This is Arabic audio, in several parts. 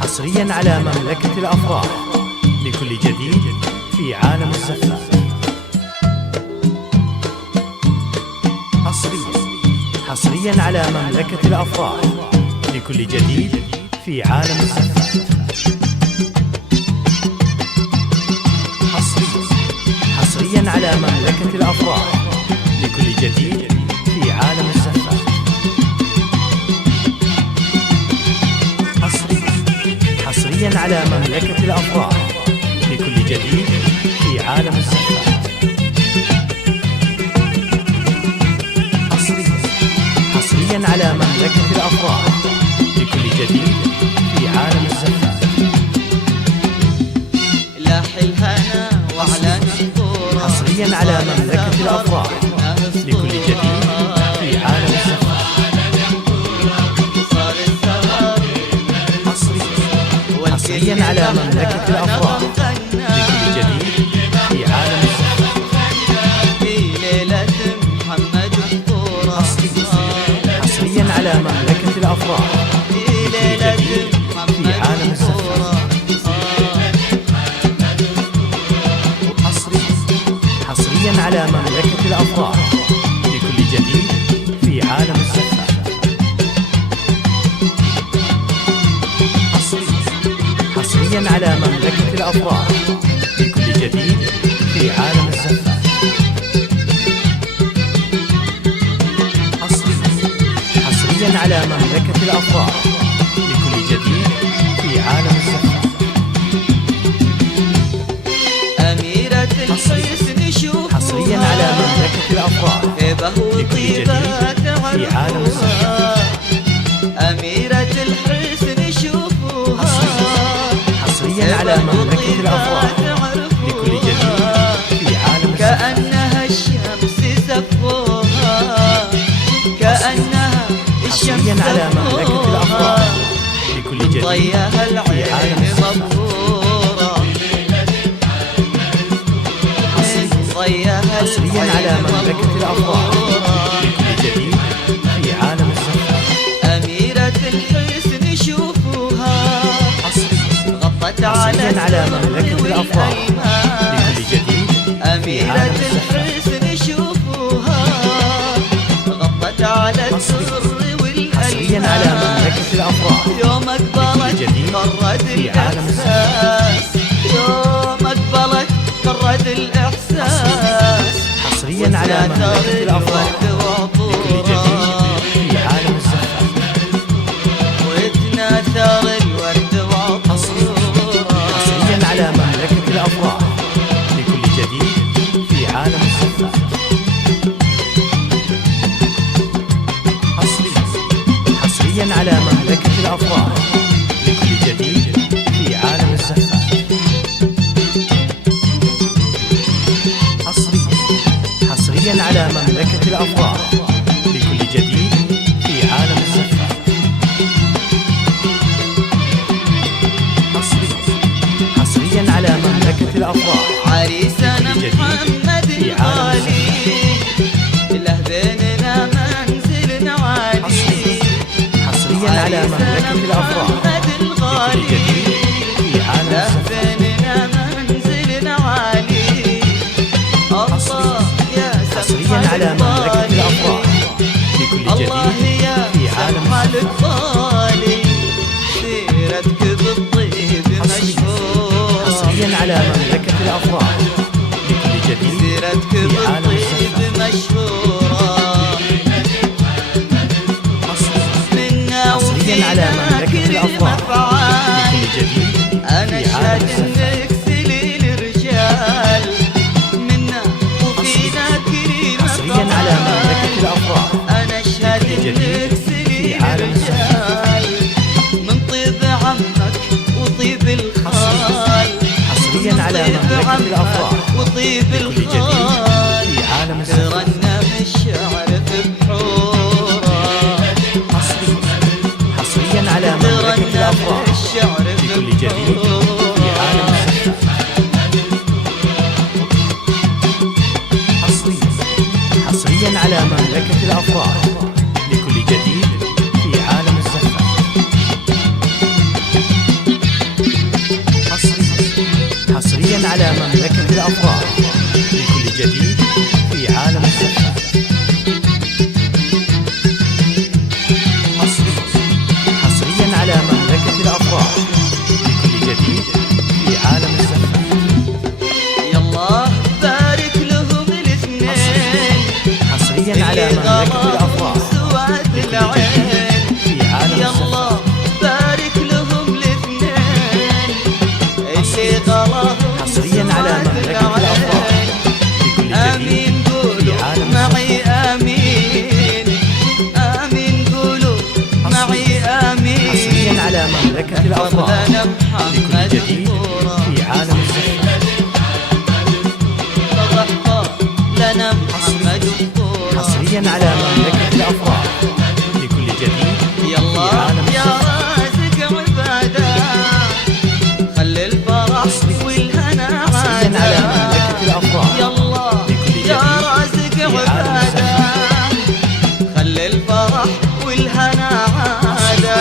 حصريا على مملكة الأفراح لكل جديد في عالم الزفاف. حصريا على مملكة الأفراح لكل جديد في عالم الزفاف. حصريا على مملكة الأفراح لكل جديد في عالم الزفاف. حصريا على مملكة الأفراح لكل جديد في عالم الزفاف. حصريا على مملكة الأفراح لكل جديد في عالم الزفاف. لاح الهنا وعلى نور. حصريا على مملكة الأفراح لكل جديد في عالم الزفاف. حصريا على مملكة الأفراح لكل جديد في عالم الزفاف. في ليلة محمد الطورة. حصريا على مملكة الأفراح لكل جديد في عالم الزفاف. حصريا على مملكة الأفراح لكل جديد في عالم الزفاف. حصريا على مملكة الأفراح لكل جديد في عالم الزفاف. حصريا على مملكة الأفراح لكل جديد في عالم الزفاف. أميرة الحسن شوفوها. حصريا على مملكة الأفراح لكل جديد في عالم الزفاف. أميرة الحسن شوفوها. حصريا على مملكة الأفراح لكل جديد في عالم الزفاف. كأنها الشمس زفوها. كأنها الشمس حصريا على مملكة الأفراح لكل جديد ضيها في عالم العين الزفاف. مبهورة. حصريا على مملكة الأفراح لكل جديد في عالم الزفاف. أميرة الحسن شوفوها. غطت حصريا على مملكة الأفراح لكل جديد في أميرة عالم الزفاف. الحسن شوفوها. غطت على السر حصريا على مملكة الأفراح يوم أقبلت فرد في عالم الإحساس. يوم أقبلت فرد الإحساس. حصريا على مملكة الأفراح لكل جديد في عالم الزفاف. وتناثر الورد وعطورة. حصريا على مملكة الأفراح لكل جديد في عالم الزفاف. حصريا على مملكة الأفراح لكل جديد في عالم الزفاف. حصريا على مملكة الأفراح لكل جديد في عالم الزفاف. حصريا على مملكة الأفراح عريسنا لكل جديد محمد في عالم الغالي. له بيننا منزل نوالي. حصريا على مملكة الأفراح لكل جديد في عالم له الزفاف. بيننا منزل نوالي. الله يا حصريا على مملكة الأفراح لكل الله جديد يا في عالم سمع الزفاف. الغالي. سيرتك بالطيب مشهورة. حصريا على مملكة الأفراح لكل جديد سيرتك في عالم بالطيب الزفاف. مشهورة. منا حصريا على وفينا مملكة الأفراح لكل جديد في عالم الزفاف. حصريا على مملكة الأفراح لكل جديد في عالم الزفاف. يلا بارك لهم الاثنين حصريا على مملكة الأفراح سواد العين. في عالم يلا الزفاف. بارك لهم الاثنين اللي غلاهم حصريا على سواد مملكة الأفراح العين. لكل جديد آمين في قولوا عالم معي آمين، آمين قولوا معي آمين. حصريا على مملكة الأفراح فضلنا لكل محمد جديد في عالم الزفاف. لنا محمد الطورة. حصريا على مملكة الأفراح لكل جديد في يلا عالم يا الزفاف. رازق عبادة خلي الفرح والهنا حصريا على مملكة عادة. الأفراح يلا لكل يا جديد رازق في عالم عبادة خلي الفرح والهنا عادة.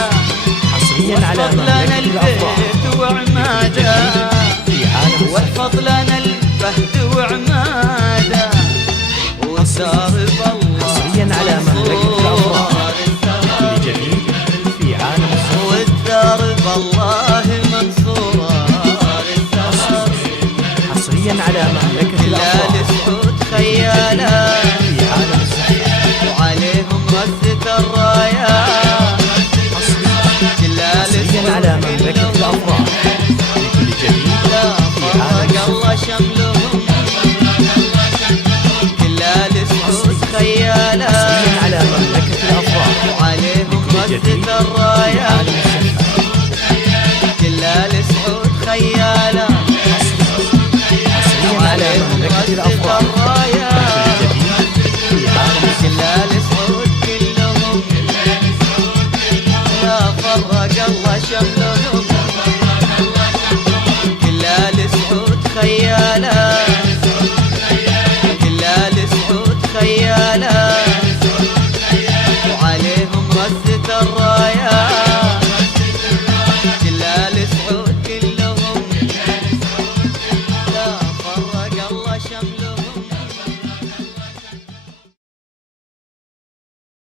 حصريا على واحفظ لنا مملكة الأفراح البيت وعمادة، في عالم الزفاف. واحفظ لنا الفهد وعمادة، والدار بالله حصريا على مملكة الأفراح لكل جديد في عالم الزفاف. والدار بالله منصورة. حصريا على مملكة لا الأفراح لسعود خيالة في عالم الزفاف. وعليهم رسة الراية. حصريا على مملكة الأفراح لكل جديد لا في عالم فرق الله شملهم كلا لسعود خيالة حصريا على مملكة الأفراح وعليهم لكل جديد رسة في الراية. عالم الزفاف. كلا لسعود خيالة حصريا على مملكة الأفراح الراية. لكل جديد في عالم الزفاف. كلا لسعود كلهم لا فرق الله شملهم كلا لسعود خيالة كلا لسعود خيالة وعليهم رسة الراية.